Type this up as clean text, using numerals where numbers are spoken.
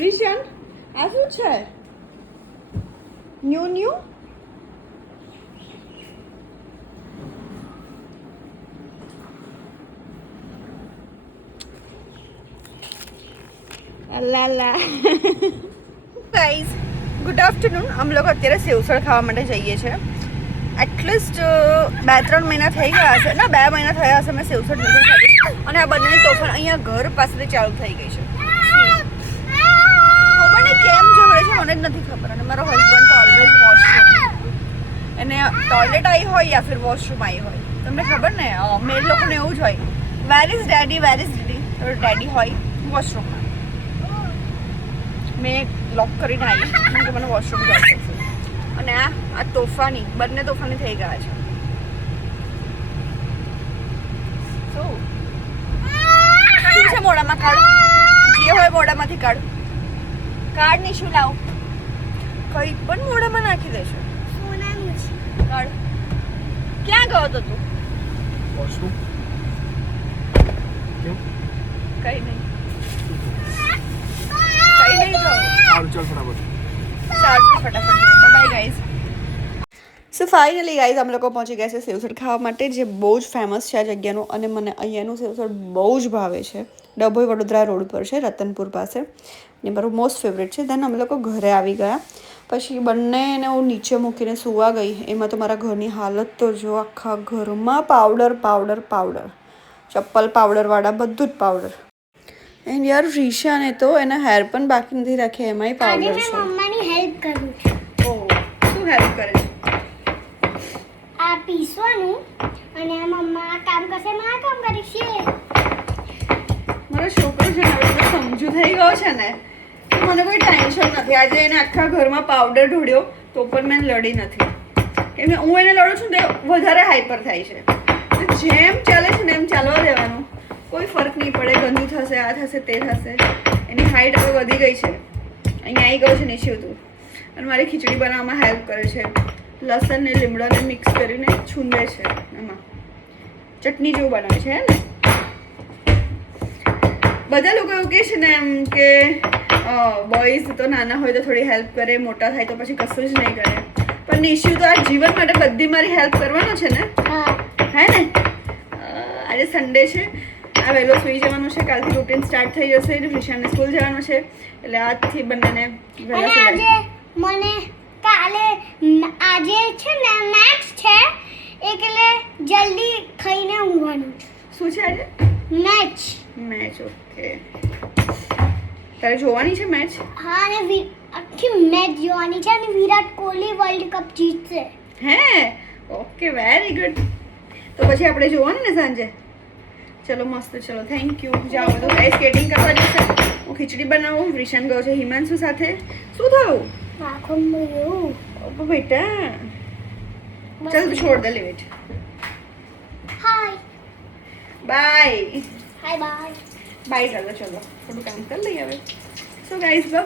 વિશન આ શું છે? New new Allah guys good afternoon. અમે લોકો અત્યારે સેવસળ ખાવા માટે જઈએ છીએ. એટલીસ્ટ 2-3 મહિના થઈ ગયા હશે ના 2 મહિના થયા હશે મેં સેવસળ નથી ખાધી. અને આ બંનેની તોફાન અહીંયા ઘર પાસેથી ચાલુ થઈ ગઈ છે. ખબર નહીં કેમ ઝઘડે છે, મને જ નથી ખબર. અને મારો હસબન્ડ તો ઓલવેઝ વોશરૂમ, એને ટોયલેટ આવી હોય યા ફિર વોશરૂમ આવી હોય. તમને ખબર ને મેલ લોકોને એવું જ હોય, where is daddy where is daddy. તો ડેડી હોય વોશરૂમમાં. મેં લોક કરીને આવી કે મને વોશરૂમ જવું છે. અને આ તોફાની બંને તોફાની થઈ ગયા છે. શું છે મોઢામાં? કાઢ, જે હોય મોઢામાંથી કાઢ. કાઢ ની શું લાવ, કઈ પણ મોઢામાં નાખી દેશે. કાઢ. ક્યાં ગયો તો તું? વોશરૂમ. કેમ? કઈ નહીં સો ફાઇનલી ગાઈઝ અમે લોકો પહોંચી ગયા છે સેવસળ ખાવા માટે, જે બહુ જ ફેમસ છે આ જગ્યાનું. અને મને અહીંયાનું સેવસળ બહુ જ ભાવે છે. ડભોઈ વડોદરા રોડ પર છે, રતનપુર પાસે. ને મારું મોસ્ટ ફેવરેટ છે. દેન અમે લોકો ઘરે આવી ગયા. પછી બંનેને હું નીચે મૂકીને સૂવા ગઈ. એમાં તો મારા ઘરની હાલત તો જો, આખા ઘરમાં પાવડર પાવડર પાવડર, ચપ્પલ પાવડરવાળા, બધું જ પાવડર. એન્ડ યાર રીશાને તો એના હેર પણ બાકી નથી રાખ્યા, એમાંય પાવડર છે. મમ્માની હેલ્પ કરું છું. ઓહ, શું હેલ્પ કરે છે? આ પીસવાનું અને આ મમ્મા કામ કરશે, આ કામ કરીશ. મારો છોકરો છે ને હવે સમજુ થઈ ગયો છે ને, તો મને કોઈ ટેન્શન નથી. આજે એને આખા ઘરમાં પાવડર ઢોળ્યો તો પણ મેં લડી નથી. કેમ કે હું એને લડું છું તો વધારે હાઈપર થાય છે. જેમ ચાલે છે ને એમ ચાલવા દેવાનું, કોઈ ફરક નહીં પડે. ગંદુ થશે, આ થશે, તે થશે. એની હાઈટ હવે વધી ગઈ છે. અહીંયા આવી ગયો છે નિશિવ તું. અને મારી ખીચડી બનાવવામાં હેલ્પ કરે છે. લસણ ને લીમડાને મિક્સ કરીને છૂંદે છે, એમાં ચટણી જેવું બનાવે છે. હે ને બધા લોકો એવું કહે છે ને એમ કે બોયઝ તો નાના હોય તો થોડી હેલ્પ કરે, મોટા થાય તો પછી કશું જ નહીં કરે. પણ નિશિવ તો આ જીવન માટે બધી મારી હેલ્પ કરવાનો છે ને. હે ને આજે સન્ડે છે, આ વહેલો સુઈ જવાનું છે. કાલથી રૂટીન સ્ટાર્ટ થઈ જશે. રિશાને સ્કૂલ જવાનું છે એટલે આજથી બંનેને વહેલા સુવાય. મને કાલે આજે છે ને મેચ છે એટલે જલ્દી ખાઈને ઊંઘવાનું છે. શું છે આજે? મેચ. મેચ. ઓકે, તારે જોવાની છે મેચ? હા, અને આખી મેચ જોવાની છે અને વિરાટ કોહલી વર્લ્ડ કપ જીતશે. હે, ઓકે, વેરી ગુડ. તો પછી આપણે જોવાનું ને સાંજે. ચલો મસ્ત, ચલો થેન્ક યુ. જાઓ બધું આઈસ સ્કેટિંગ કરવા જશે. હું ખીચડી બનાવું. રિશાન ગયો છે હિમાંશુ સાથે. શું થયું? આંખોમાં એવું. ઓ બેટા, ચાલ તું છોડ દે. Late. Hi bye. Hi bye. Bye. ચાલો ચલો થોડું કામ કરી લઈએ હવે. So guys by.